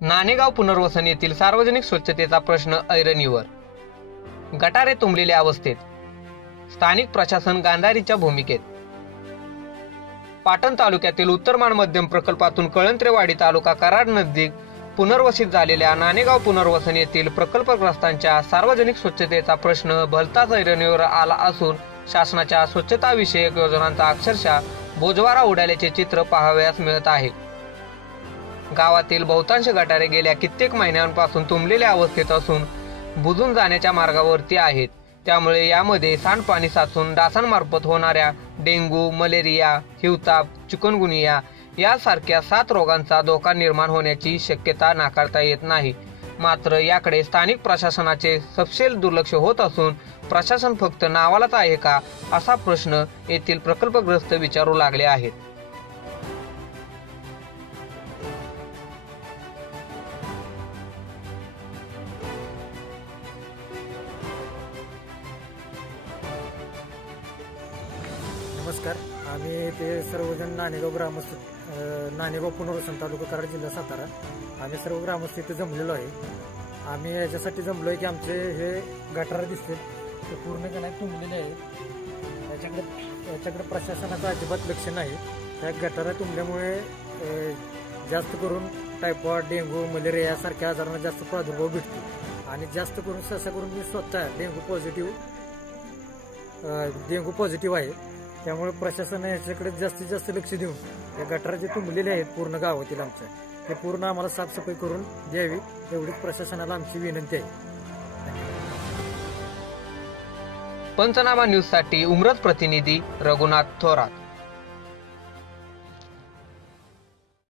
नाणेगाव पुनर्वसन येथील सार्वजनिक स्वच्छतेचा प्रश्न ऐरणीवर. गटारे तुंबलेल्या अवस्थेत, स्थानिक प्रशासन गांधारीच्या भूमिकेत. पाटण तालुक्यातील उत्तरमान मध्यम प्रकल्पातून कळंत्रेवाडी तालुका कराड नजीक पुनर्वसित झालेल्या नाणेगाव पुनर्वसन येथील प्रकल्पग्रस्तांच्या सार्वजनिक स्वच्छतेचा प्रश्न भलताच ऐरणीवर आला असून शासनाच्या स्वच्छता विषयक योजनांचा अक्षरशः बोजवारा उडाल्याचे चित्र पाहावयास मिळत आहे. गावातील बहुतांश गटारे गेल्या कित्येक महिन्यांपासून तुंबलेल्या अवस्थेत असून बुजून जाण्याच्या मार्गावरती आहेत. त्यामुळे यामध्ये सांडपाणी साचून डासांमार्फत होणाऱ्या डेंग्यू, मलेरिया, हिवताप, चिकनगुनिया यासारख्या 7 रोगांचा धोका निर्माण होण्याची शक्यता नाकारता येत नाही. मात्र याकडे स्थानिक प्रशासनाचे सपशेल दुर्लक्ष होत असून प्रशासन फक्त नावालाच आहे का, असा प्रश्न येथील प्रकल्पग्रस्त विचारू लागले आहेत. नमस्कार. आम्ही ते सर्वजण नाणेगाव ग्रामस्थ, नाणेगाव पुनर्वसन तालुका कराड जिल्हा सातारा, आम्ही सर्व ग्रामस्थ इथे जमलेलो आहे. आम्ही याच्यासाठी जमलो आहे की आमचे हे गटार दिसते ते पूर्ण का नाही तुंबलेले आहेत. याच्याकडे प्रशासनाचं अजिबात लक्ष नाही. त्या गटारा तुंबल्यामुळे जास्त करून टायफॉइड, डेंग्यू, मलेरिया यासारख्या आजारांना जास्त प्रादुर्भाव भेटतो आणि जास्त करून सहसा करून मी स्वतः डेंग्यू पॉझिटिव्ह आहे. त्यामुळे प्रशासन याच्याकडे जास्तीत जास्त लक्ष देऊन या गटार जे तुंबलेले आहेत पूर्ण गावातील आमच्या, ते पूर्ण आम्हाला साफसफाई करून द्यावी एवढीच प्रशासनाला आमची विनंती आहे. पंचनामा न्यूज साठी उमरत प्रतिनिधी रघुनाथ थोरात.